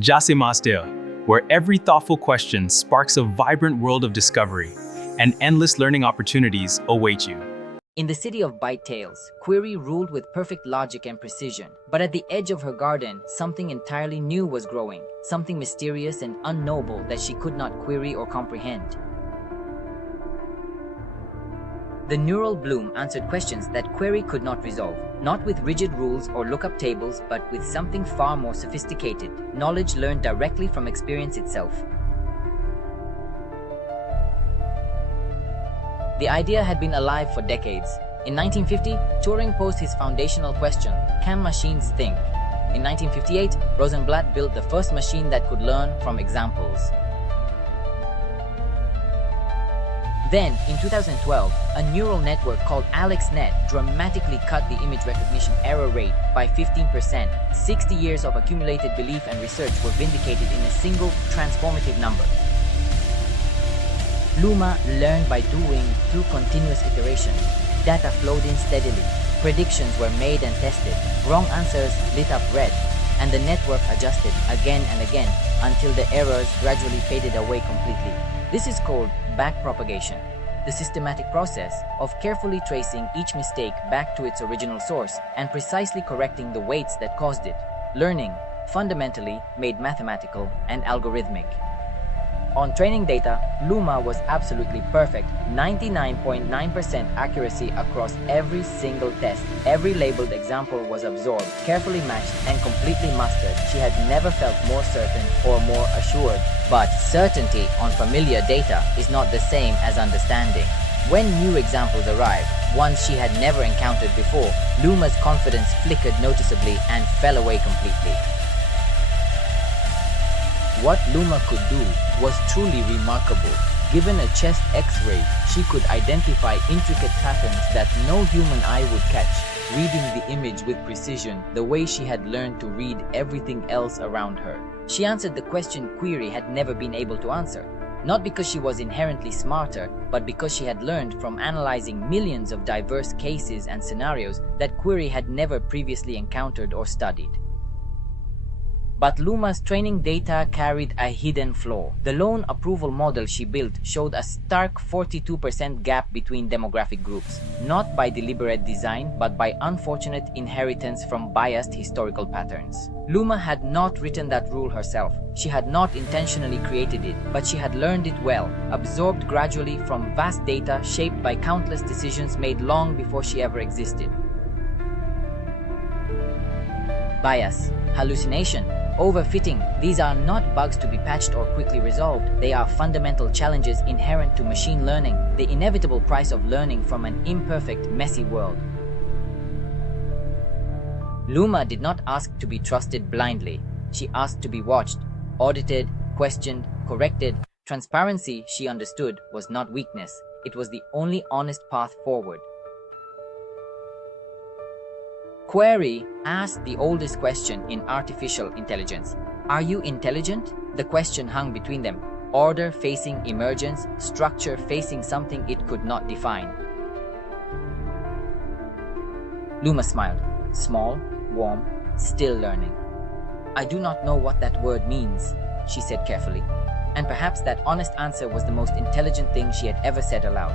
Jas Emaz, where every thoughtful question sparks a vibrant world of discovery and endless learning opportunities await you. In the city of Byte Tales, Query ruled with perfect logic and precision. But at the edge of her garden, something entirely new was growing, something mysterious and unknowable that she could not query or comprehend. The neural bloom answered questions that Query could not resolve, not with rigid rules or lookup tables, but with something far more sophisticated, knowledge learned directly from experience itself. The idea had been alive for decades. In 1950, Turing posed his foundational question, can machines think? In 1958, Rosenblatt built the first machine that could learn from examples. Then, in 2012, a neural network called AlexNet dramatically cut the image recognition error rate by 15%. 60 years of accumulated belief and research were vindicated in a single transformative number. Luma learned by doing through continuous iteration. Data flowed in steadily. Predictions were made and tested. Wrong answers lit up red. And the network adjusted again and again until the errors gradually faded away completely. This is called backpropagation, the systematic process of carefully tracing each mistake back to its original source and precisely correcting the weights that caused it. Learning, fundamentally made mathematical and algorithmic. On training data, Luma was absolutely perfect, 99.9% accuracy across every single test. Every labeled example was absorbed, carefully matched, and completely mastered. She had never felt more certain or more assured. But certainty on familiar data is not the same as understanding. When new examples arrived, ones she had never encountered before, Luma's confidence flickered noticeably and fell away completely. What Luma could do was truly remarkable. Given a chest X-ray, she could identify intricate patterns that no human eye would catch, reading the image with precision, the way she had learned to read everything else around her. She answered the question Query had never been able to answer, not because she was inherently smarter, but because she had learned from analyzing millions of diverse cases and scenarios that Query had never previously encountered or studied. But Luma's training data carried a hidden flaw. The loan approval model she built showed a stark 42% gap between demographic groups, not by deliberate design, but by unfortunate inheritance from biased historical patterns. Luma had not written that rule herself. She had not intentionally created it, but she had learned it well, absorbed gradually from vast data shaped by countless decisions made long before she ever existed. Bias, hallucination, overfitting, these are not bugs to be patched or quickly resolved. They are fundamental challenges inherent to machine learning, the inevitable price of learning from an imperfect, messy world. Luma did not ask to be trusted blindly. She asked to be watched, audited, questioned, corrected. Transparency, she understood, was not weakness. It was the only honest path forward. Query asked the oldest question in artificial intelligence. Are you intelligent? The question hung between them. Order facing emergence, structure facing something it could not define. Luma smiled. Small, warm, still learning. I do not know what that word means, she said carefully. And perhaps that honest answer was the most intelligent thing she had ever said aloud.